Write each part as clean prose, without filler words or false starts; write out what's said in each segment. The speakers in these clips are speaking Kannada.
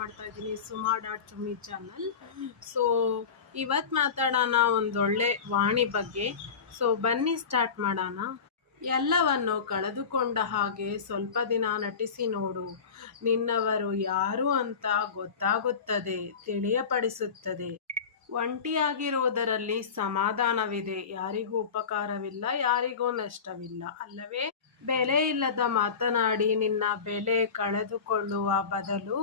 ಮಾಡ್ತಾ ಇದ್ದೀನಿ ಸುಮಾ ಡಾಟ್ ಚುಮ್ಮಿ ಚಾನಲ್. ಸೊ ಇವತ್ತು ಮಾತಾಡೋಣ ಒಂದೊಳ್ಳೆ ವಾಣಿ ಬಗ್ಗೆ. ಸೊ ಬನ್ನಿ ಸ್ಟಾರ್ಟ್ ಮಾಡೋಣ. ಎಲ್ಲವನ್ನು ಕಳೆದುಕೊಂಡ ಹಾಗೆ ಸ್ವಲ್ಪ ದಿನ ನಟಿಸಿ ನೋಡು, ನಿನ್ನವರು ಯಾರು ಅಂತ ಗೊತ್ತಾಗುತ್ತದೆ, ತಿಳಿಯಪಡಿಸುತ್ತದೆ. ಒಂಟಿಯಾಗಿರುವುದರಲ್ಲಿ ಸಮಾಧಾನವಿದೆ, ಯಾರಿಗೂ ಉಪಕಾರವಿಲ್ಲ, ಯಾರಿಗೂ ನಷ್ಟವಿಲ್ಲ ಅಲ್ಲವೇ? ಬೆಲೆ ಇಲ್ಲದ ಮಾತನಾಡಿ ನಿನ್ನ ಬೆಲೆ ಕಳೆದುಕೊಳ್ಳುವ ಬದಲು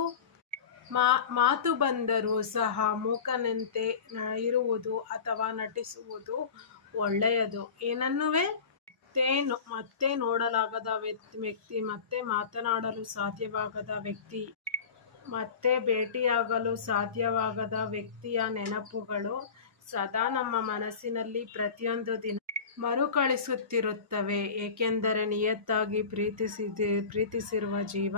ಮಾತು ಬಂದರೂ ಸಹ ಮೂಕನಂತೆ ಇರುವುದು ಅಥವಾ ನಟಿಸುವುದು ಒಳ್ಳೆಯದು. ಏನನ್ನುವೆ? ಮತ್ತೆ ನೋಡಲಾಗದ ವ್ಯಕ್ತಿ, ಮತ್ತೆ ಮಾತನಾಡಲು ಸಾಧ್ಯವಾಗದ ವ್ಯಕ್ತಿ, ಮತ್ತೆ ಭೇಟಿಯಾಗಲು ಸಾಧ್ಯವಾಗದ ವ್ಯಕ್ತಿಯ ನೆನಪುಗಳು ಸದಾ ನಮ್ಮ ಮನಸ್ಸಿನಲ್ಲಿ ಪ್ರತಿಯೊಂದು ದಿನ ಮರುಕಳಿಸುತ್ತಿರುತ್ತವೆ. ಏಕೆಂದರೆ ನಿಯತ್ತಾಗಿ ಪ್ರೀತಿಸಿರುವ ಜೀವ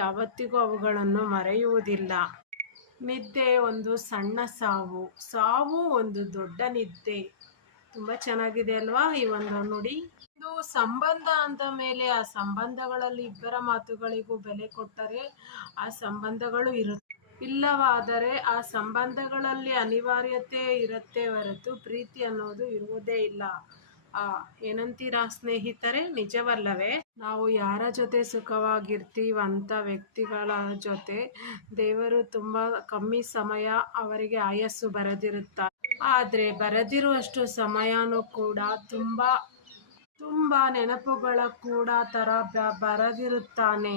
ಯಾವತ್ತಿಗೂ ಅವುಗಳನ್ನು ಮರೆಯುವುದಿಲ್ಲ. ನಿದ್ದೆ ಒಂದು ಸಣ್ಣ ಸಾವು, ಸಾವು ಒಂದು ದೊಡ್ಡ ನಿದ್ದೆ. ತುಂಬಾ ಚೆನ್ನಾಗಿದೆ ಅಲ್ವಾ ಈ ಒಂದು ನುಡಿ? ಇದು ಸಂಬಂಧ ಅಂದ ಮೇಲೆ ಆ ಸಂಬಂಧಗಳಲ್ಲಿ ಇಬ್ಬರ ಮಾತುಗಳಿಗೂ ಬೆಲೆ ಕೊಟ್ಟರೆ ಆ ಸಂಬಂಧಗಳು ಇಲ್ಲವಾದರೆ ಆ ಸಂಬಂಧಗಳಲ್ಲಿ ಅನಿವಾರ್ಯತೆ ಇರುತ್ತೆ ಹೊರತು ಪ್ರೀತಿ ಅನ್ನೋದು ಇರುವುದೇ ಇಲ್ಲ. ಏನಂತೀರಾ ಸ್ನೇಹಿತರೆ, ನಿಜವಲ್ಲವೇ? ನಾವು ಯಾರ ಜೊತೆ ಸುಖವಾಗಿರ್ತೀವಂತ ವ್ಯಕ್ತಿಗಳ ಜೊತೆ ದೇವರು ತುಂಬಾ ಕಮ್ಮಿ ಸಮಯ ಅವರಿಗೆ ಆಯಸ್ಸು ಬರೆದಿರುತ್ತಾರೆ. ಆದ್ರೆ ಬರೆದಿರುವಷ್ಟು ಸಮಯನೂ ಕೂಡ ತುಂಬಾ ನೆನಪುಗಳ ಕೂಡ ತರ ಬರೆದಿರುತ್ತಾನೆ.